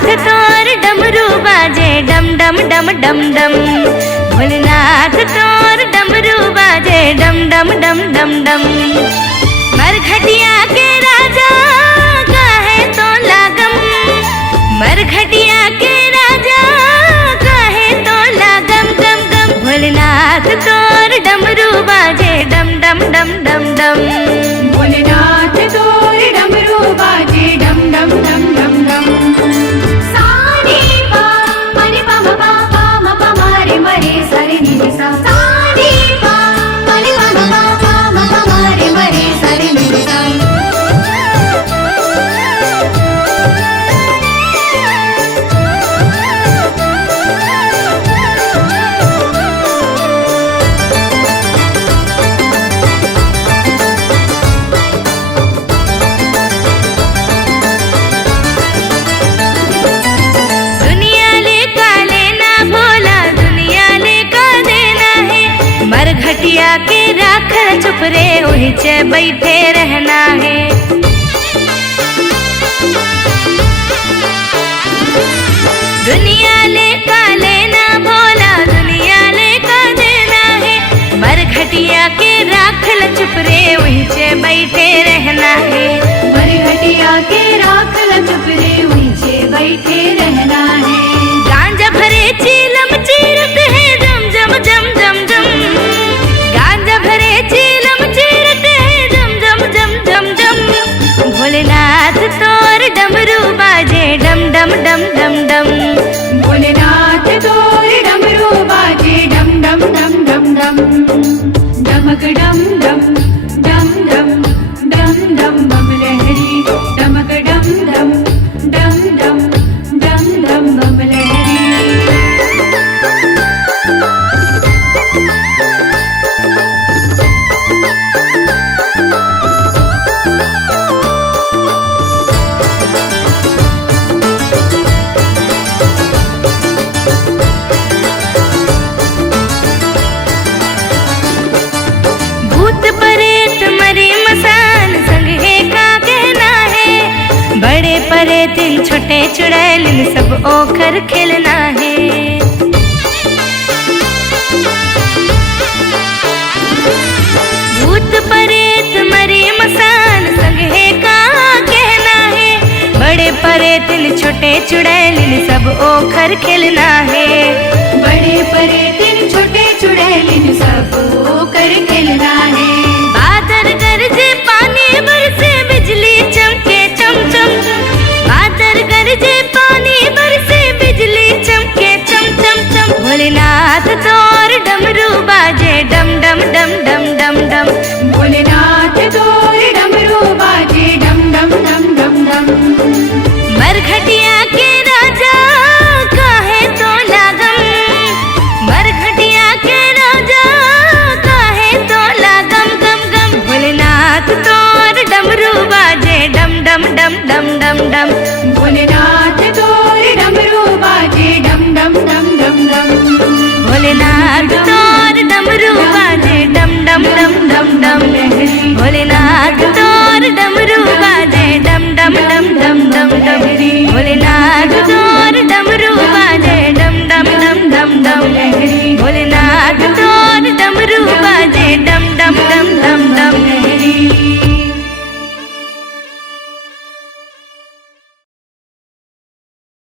भोलेनाथ तोर डमरू बाजे डम डम डम डम डम। भोलेनाथ तोर डमरू बाजे डम डम डम डम डम। मरघटिया के राजा काहे तो लागम, मरघटिया के राजा काहे तो लागम गम गम। भोलेनाथ तोर डमरू बाजे डम डम डम डम डम। भोलेनाथ तोर डमरू बाजे डम डम डम डम डम। सारे पा मरे पा म पा पा म पा मरे मरे सरे नि नि सा। सारे पा मरे पा म पा पा म पा मरे मरे सरे नि नि सा। मरघटिया के राखल चुप रे वही चे बैठे रहना है। दुनिया ले का लेना भोला, दुनिया ले का देना है। मरघटिया के राखल चुप रे वही चे बैठे रहना है। मरघटिया के राखल चुप रे वही चे बैठे रहना है। गांजा भरे चीलम चीरत है जम जम जम जम जम। गांजा भरे चीलम चीरत है जम जम जम जम जम। भोलेनाथ तोर डमरू बाजे डम डम डम डम डम। भोलेनाथ तोर डमरू बाजे डम डम डम डम डम। डमक डम डम डम डम डम डम बम लहरी। डमक डम डम डम डम डम डम बम लहरी। भूत प्रेत मरी मसान संग है का कहना है। बड़े प्रेतिन छोटे चुड़ैलिन सब ओकर खेलना है। भूत प्रेत मरी मसान संग है का कहना है। बड़े प्रेतिन छोटे चुड़ैलिन सब ओकर खेलना है। बड़े परेतिन छोटे चुड़ैलिन सब ओकर खेलना है। बादल गरजे पानी बरसे बिजली चमके चम चम। बादल गरजे पानी बरसे बिजली चमके चम चम चम। भोलेनाथ तोर डमरू बाजे डम डम डम डम डम डम। भोलेनाथ तोर डमरू बाजे डम डम डम डम डम। मरघटिया के राजा काहे तो लागम, मरघटिया के राजा काहे तो लागम गम गम। भोलेनाथ तोर डमरू बाजे डम डम डम डम डम डम। भोलेनाथ तोर डमरू बाजे डम डम डम डम डम। भोलेनाथ तोर डमरू बाजे डम डम डम डम डम। भोलेनाथ तोर डमरू बाजे डम डम डम डम डम डम। भोलेनाथ तोर